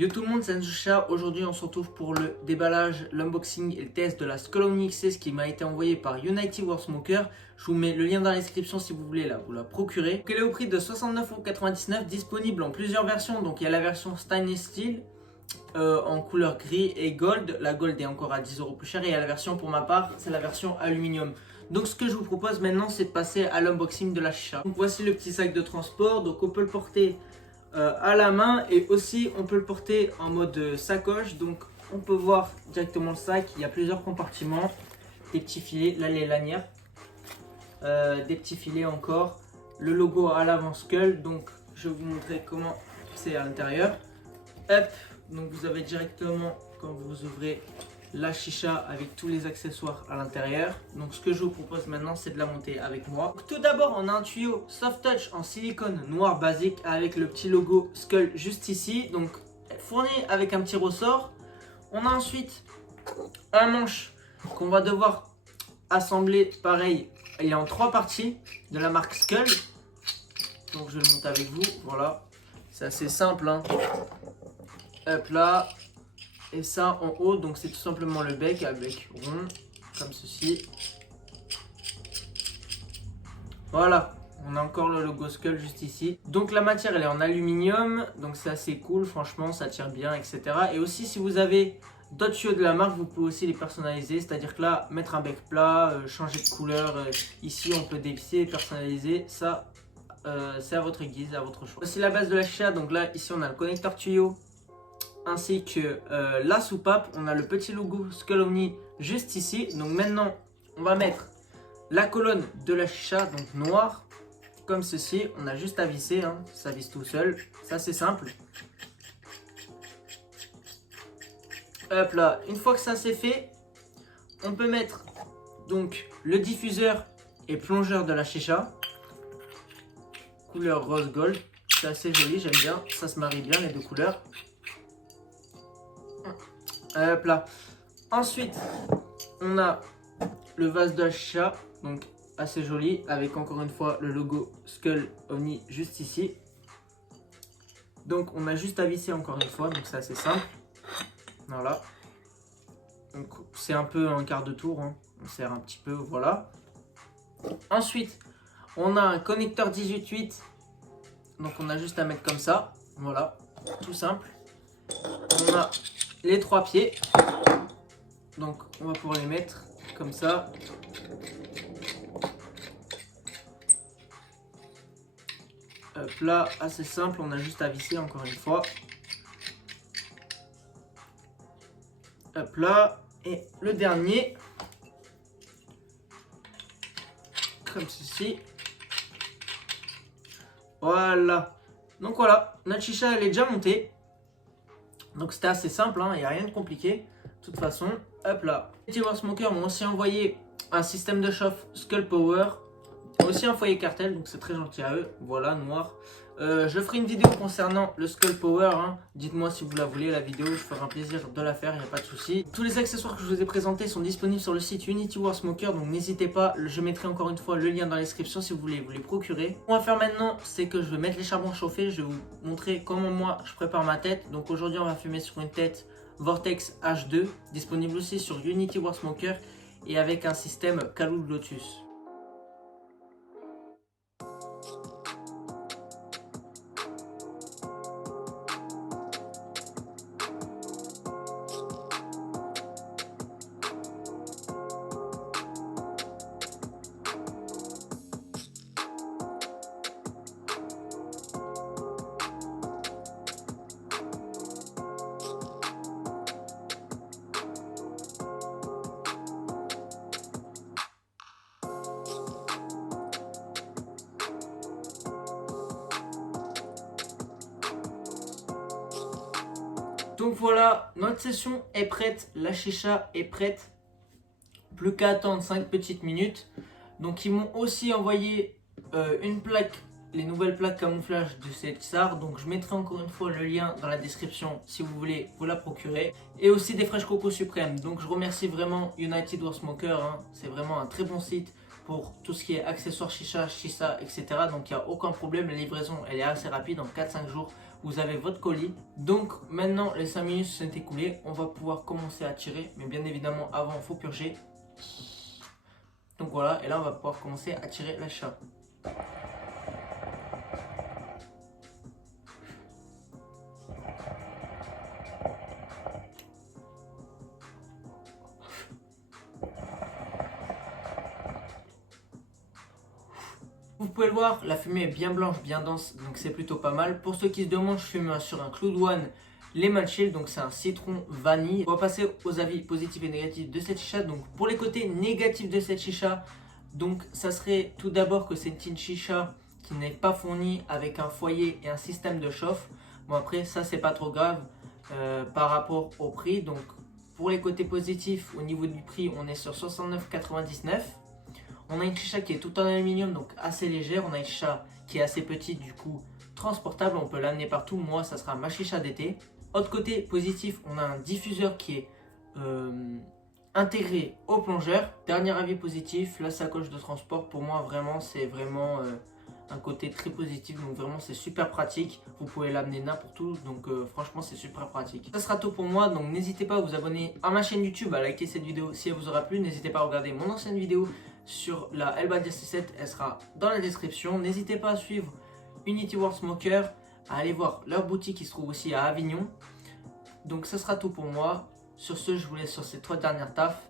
Yo tout le monde, c'est Nzoucha. Aujourd'hui on se retrouve pour le déballage, l'unboxing et le test de la Skull Omni XS qui m'a été envoyé par United War Smoker. Je vous mets le lien dans la description si vous voulez vous la procurer. Donc, elle est au prix de 69,99€, disponible en plusieurs versions. Donc il y a la version Stainless Steel en couleur gris et gold. La gold est encore à 10€ plus cher et il y a la version pour ma part, c'est la version aluminium. Donc ce que je vous propose maintenant c'est de passer à l'unboxing de la chicha. Donc voici le petit sac de transport, donc on peut le porter à la main et aussi on peut le porter en mode sacoche. Donc on peut voir directement le sac, il y a plusieurs compartiments, des petits filets, là les lanières, des petits filets encore, le logo à l'avant Skull. Donc je vais vous montrer comment c'est à l'intérieur. Hop, donc vous avez directement quand vous ouvrez la chicha avec tous les accessoires à l'intérieur. Donc ce que je vous propose maintenant c'est de la monter avec moi. Donc, tout d'abord on a un tuyau soft touch en silicone noir basique avec le petit logo Skull juste ici, donc fourni avec un petit ressort. On a ensuite un manche qu'on va devoir assembler pareil, il est en 3 parties de la marque Skull. Donc je vais le monter avec vous, voilà, c'est assez simple hein. Hop là. Et ça en haut, donc c'est tout simplement le bec, un bec rond, comme ceci. Voilà, on a encore le logo Skull juste ici. Donc la matière elle est en aluminium, donc c'est assez cool, franchement ça tire bien, etc. Et aussi si vous avez d'autres tuyaux de la marque, vous pouvez aussi les personnaliser. C'est-à-dire que là, mettre un bec plat, changer de couleur, ici on peut dévisser, personnaliser, ça c'est à votre guise, à votre choix. Voici la base de la chicha, donc là ici on a le connecteur tuyau, ainsi que la soupape. On a le petit logo Skull Omni juste ici. Donc maintenant on va mettre la colonne de la chicha, donc noire comme ceci. On a juste à visser hein. Ça visse tout seul, ça c'est simple. Hop là, une fois que ça c'est fait, on peut mettre donc le diffuseur et plongeur de la chicha, couleur rose gold. C'est assez joli, j'aime bien, ça se marie bien les deux couleurs. Hop là. Ensuite, on a le vase de la chicha, donc assez joli, avec encore une fois le logo Skull Omni juste ici. Donc on a juste à visser encore une fois, donc c'est assez simple. Voilà. Donc c'est un peu un quart de tour, hein. On serre un petit peu, voilà. Ensuite, on a un connecteur 18/8, donc on a juste à mettre comme ça, voilà, tout simple. On a les 3 pieds, donc on va pouvoir les mettre comme ça. Hop là, assez simple, on a juste à visser encore une fois. Hop là, et le dernier, comme ceci. Voilà, donc voilà, notre chicha elle est déjà montée. Donc c'était assez simple, hein, il n'y a rien de compliqué. De toute façon, hop là. United War Smoker m'ont aussi envoyé un système de chauffe Skull Power, aussi un foyer cartel, donc c'est très gentil à eux. Voilà, noir. Je ferai une vidéo concernant le Skull Power, hein. Dites-moi si vous la voulez la vidéo, je ferai un plaisir de la faire, il n'y a pas de souci. Tous les accessoires que je vous ai présentés sont disponibles sur le site United War Smoker, donc n'hésitez pas, je mettrai encore une fois le lien dans la description si vous voulez vous les procurer. Ce qu'on va faire maintenant, c'est que je vais mettre les charbons chauffés, je vais vous montrer comment moi je prépare ma tête. Donc aujourd'hui on va fumer sur une tête Vortex H2, disponible aussi sur United War Smoker et avec un système Kalul Lotus. Donc voilà, notre session est prête, la chicha est prête. Plus qu'à attendre 5 petites minutes. Donc ils m'ont aussi envoyé une plaque, les nouvelles plaques camouflage de cette SAR. Donc je mettrai encore une fois le lien dans la description si vous voulez vous la procurer. Et aussi des Fresh Coco Suprême. Donc je remercie vraiment United War Smoker, hein. C'est vraiment un très bon site pour tout ce qui est accessoires chicha, etc. Donc il n'y a aucun problème, la livraison elle est assez rapide, en 4-5 jours vous avez votre colis. Donc maintenant les 5 minutes sont écoulées, on va pouvoir commencer à tirer, mais bien évidemment avant il faut purger. Donc voilà, et là on va pouvoir commencer à tirer la chicha. Vous pouvez le voir, la fumée est bien blanche, bien dense, donc c'est plutôt pas mal. Pour ceux qui se demandent, je fume sur un Cloud One Lemon Chill, donc c'est un citron vanille. On va passer aux avis positifs et négatifs de cette chicha. Donc pour les côtés négatifs de cette chicha, donc ça serait tout d'abord que c'est une chicha qui n'est pas fournie avec un foyer et un système de chauffe. Bon après ça c'est pas trop grave par rapport au prix. Donc pour les côtés positifs, au niveau du prix, on est sur 69,99 €. On a une chicha qui est tout en aluminium, donc assez légère. On a une chicha qui est assez petite, du coup transportable. On peut l'amener partout. Moi, ça sera ma chicha d'été. Autre côté positif, on a un diffuseur qui est intégré au plongeur. Dernier avis positif, la sacoche de transport. Pour moi, vraiment, c'est vraiment un côté très positif. Donc vraiment, c'est super pratique. Vous pouvez l'amener n'importe où. Donc franchement, c'est super pratique. Ça sera tout pour moi. Donc n'hésitez pas à vous abonner à ma chaîne YouTube, à liker cette vidéo si elle vous aura plu. N'hésitez pas à regarder mon ancienne vidéo sur la Elba DS7, elle sera dans la description. N'hésitez pas à suivre Unity World Smoker, à aller voir leur boutique qui se trouve aussi à Avignon. Donc ça sera tout pour moi. Sur ce, je vous laisse sur ces 3 dernières tafs.